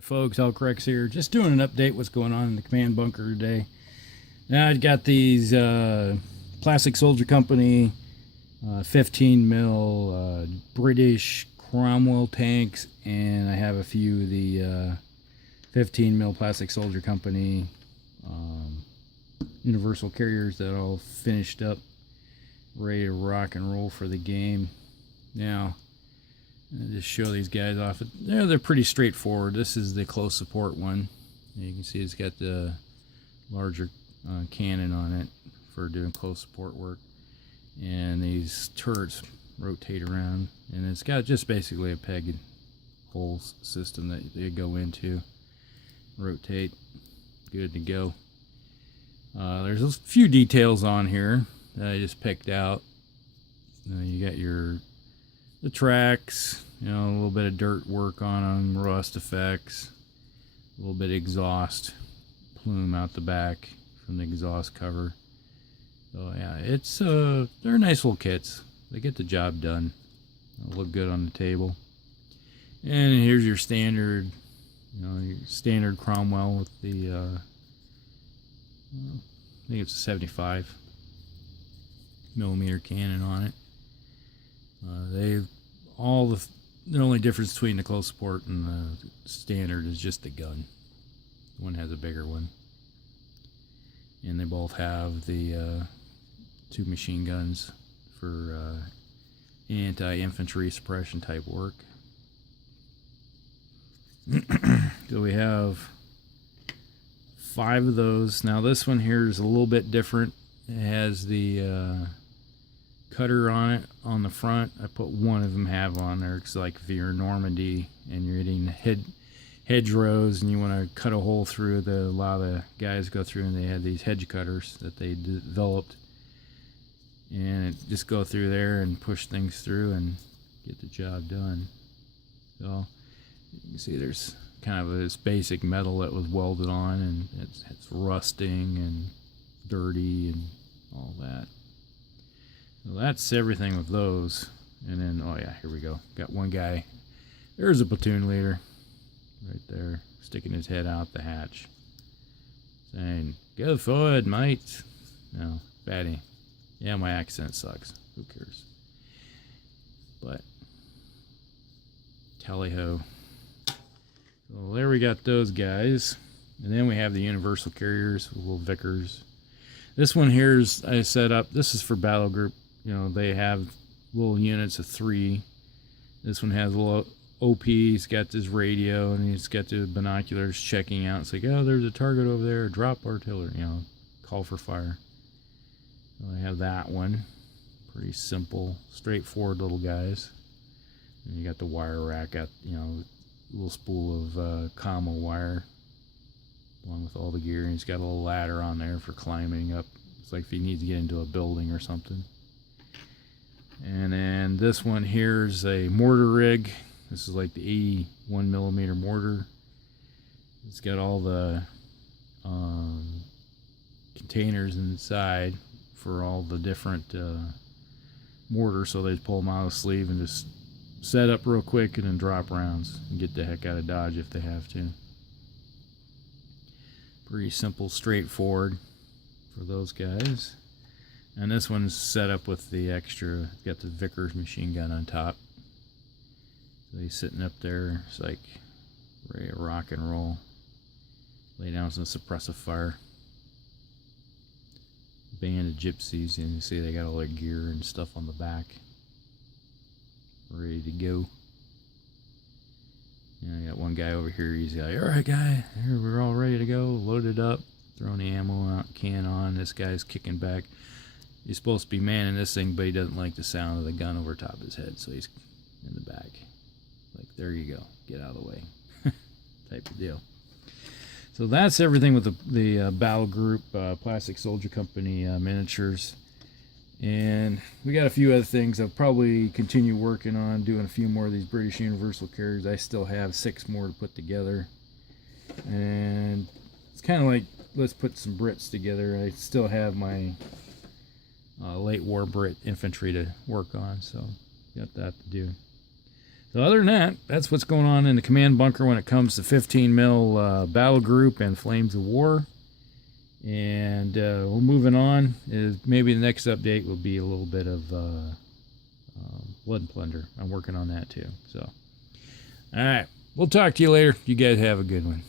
Folks, Elcrex here, just doing an update what's going on in the command bunker today. Now I've got these Plastic Soldier Company 15 mil British Cromwell tanks, and I have a few of the 15 mil Plastic Soldier Company universal carriers that all finished up, ready to rock and roll for the game. Now I'll just show these guys off. They're pretty straightforward. This is the close support one. You can see it's got the larger cannon on it for doing close support work. And these turrets rotate around. And it's got just basically a peg hole system that they go into. Rotate. Good to go. There's a few details on here that I just picked out. You got the tracks, a little bit of dirt work on them, rust effects, a little bit of exhaust plume out the back from the exhaust cover. So yeah, they're nice little kits. They get the job done. They'll look good on the table. And here's your standard, your standard Cromwell with the, I think it's a 75 millimeter cannon on it. The only difference between the close support and the standard is just the gun. One has a bigger one, and they both have the two machine guns for anti-infantry suppression type work. So we have 5 of those. Now this one here is a little bit different. It has the cutter on it on the front. I put one of them on there because, like, if you're in Normandy and you're hitting hedgerows and you want to cut a hole through, a lot of the guys go through, and they had these hedge cutters that they developed, and it just go through there and push things through and get the job done. So you can see there's kind of this basic metal that was welded on, and it's rusting and dirty and all that. So that's everything with those. And then, oh yeah, here we go. Got one guy. There's a platoon leader right there, sticking his head out the hatch, saying, "Go forward, mate." No, Batty. Yeah, my accent sucks. Who cares? But tally-ho. So there we got those guys. And then we have the universal carriers, little Vickers. This one here's I set up. This is for Battlegroup. They have little units of 3. This one has a little OP. He's got this radio, and he's got the binoculars checking out. It's like, oh, there's a target over there. Drop artillery. Call for fire. So I have that one. Pretty simple, straightforward little guys. And you got the wire rack at, little spool of commo wire, along with all the gear. And he's got a little ladder on there for climbing up. It's like if he needs to get into a building or something. And then this one here is a mortar rig. This is like the 81 millimeter mortar. It's got all the containers inside for all the different mortars, so they pull them out of the sleeve and just set up real quick and then drop rounds and get the heck out of Dodge if they have to. Pretty simple, straightforward for those guys. And this one's set up with the extra, got the Vickers machine gun on top. So he's sitting up there, it's like ready to rock and roll. Lay down some suppressive fire. Band of gypsies, and you see they got all their gear and stuff on the back. Ready to go. I got one guy over here, he's like, "Alright guy, here we're all ready to go, loaded up, throwing the ammo out, can on." This guy's kicking back. He's supposed to be manning this thing, but he doesn't like the sound of the gun over top of his head, so he's in the back. Like, there you go, get out of the way. Type of deal. So that's everything with the Battlegroup Plastic Soldier Company miniatures. And we got a few other things I'll probably continue working on, doing a few more of these British Universal carriers. I still have 6 more to put together. And it's kind of like, let's put some Brits together. I still have my late war Brit infantry to work on, so got that to do. So other than that, that's what's going on in the command bunker when it comes to 15 mil battle group and Flames of War. And we're moving on. Maybe the next update will be a little bit of Blood and Plunder. I'm working on that too. So, all right, we'll talk to you later. You guys have a good one.